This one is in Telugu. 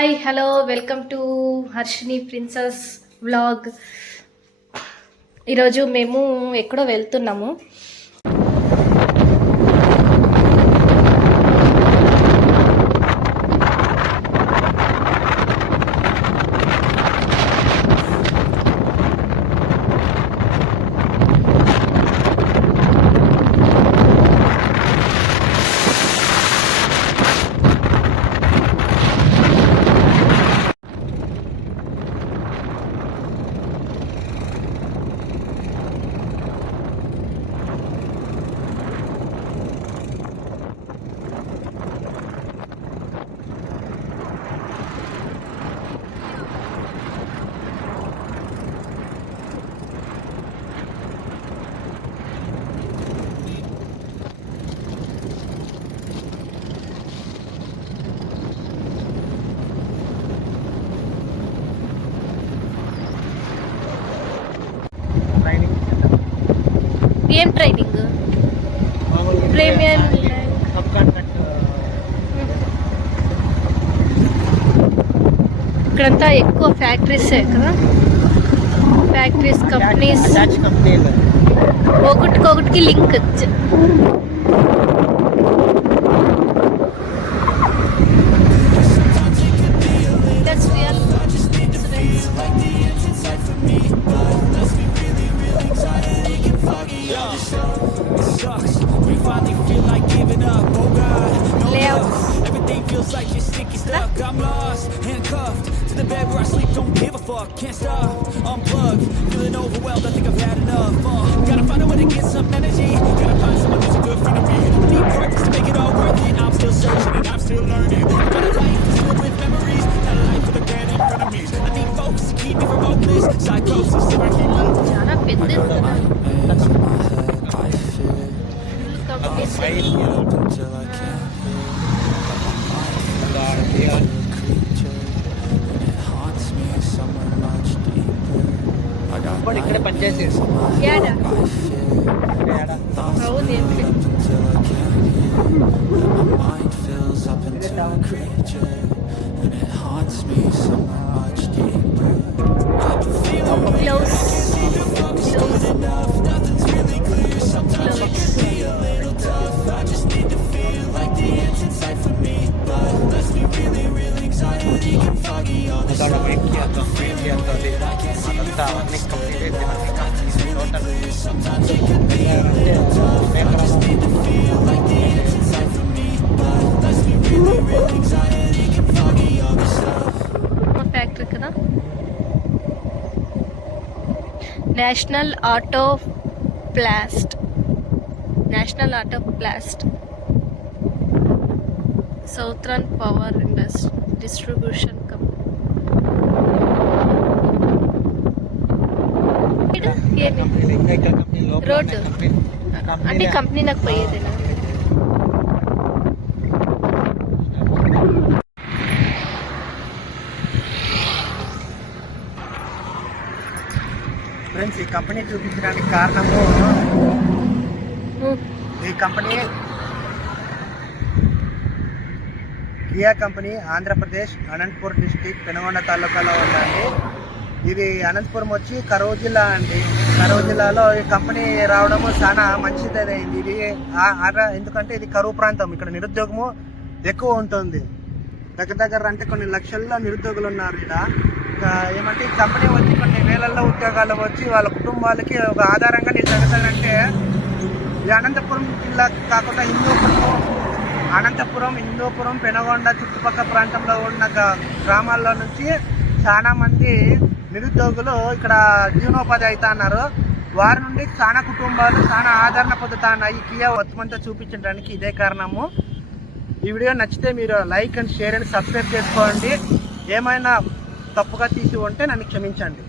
Hi hello welcome to Harshini princess vlog ఈరోజు మేము ఎక్కడో వెళ్తున్నాము. ఏం ట్రైనింగ్ ప్రీమియం ఇక్కడంతా ఎక్కువ ఫ్యాక్టరీస్ కదా? Factories companies ఒకటికొకటికి link Feels like you're sticky stuck. I'm lost, handcuffed to the bed where I sleep. Don't give a fuck. Can't stop, unplugged. Feeling overwhelmed. I think I've had enough. Uh, gotta find a way to get some energy. Gotta find someone who's a good friend of mine. Need purpose to make it all worth it. I'm still searching and I'm still learning. Got a life filled with memories. Got a life for the grand in front of me. I need focus to keep me from hopeless psychosis. If I keep moving. I got my I feel. I'm fighting. ఇప్పుడు ఇక్కడే పనిచేసేది యాడా ఏడ? అవును ఏం factory కదా national auto plast national auto plast southern power Indus distribution company road. అంటే కంపెనీ నాకు పోయేదేనా? ఫ్రెండ్స్ ఈ కంపెనీ చూపించడానికి కారణము ఈ company Kia company Andhra Pradesh Anantapur district Penukonda తాలూకాలో ఉందండి. ఇది అనంతపురం వచ్చి కరూరు జిల్లా అండి. కరూరు జిల్లాలో ఈ కంపెనీ రావడము చాలా మంచిదైంది ఇది ఎందుకంటే ఇది కరువు ప్రాంతం. ఇక్కడ నిరుద్యోగము ఎక్కువ ఉంటుంది. దగ్గర దగ్గర అంటే కొన్ని లక్షల్లో నిరుద్యోగులు ఉన్నారు ఇక్కడ. ఇంకా ఏమంటే కంపెనీ వచ్చి కొన్ని వేలల్లో ఉద్యోగాలు వచ్చి వాళ్ళ కుటుంబాలకి ఒక ఆధారంగా నిలబెట్టాలంటే ఈ అనంతపురం జిల్లా కాకుండా హిందూపురం అనంతపురం హిందూపురం పెనగొండ చుట్టుపక్కల ప్రాంతంలో ఉన్న గ- గ్రామాల్లో నుంచి చాలా మంది నిరుద్యోగులు ఇక్కడ జీవనోపాధి అవుతా ఉన్నారు వారి నుండి చాలా కుటుంబాలు చాలా ఆదరణ పొందుతా ఉన్నాయి. కియా మొత్తమంతా చూపించడానికి ఇదే కారణము. ఈ వీడియో నచ్చితే మీరు like and share and subscribe చేసుకోండి. ఏమైనా తప్పుగా తీసి ఉంటే నన్ను క్షమించండి.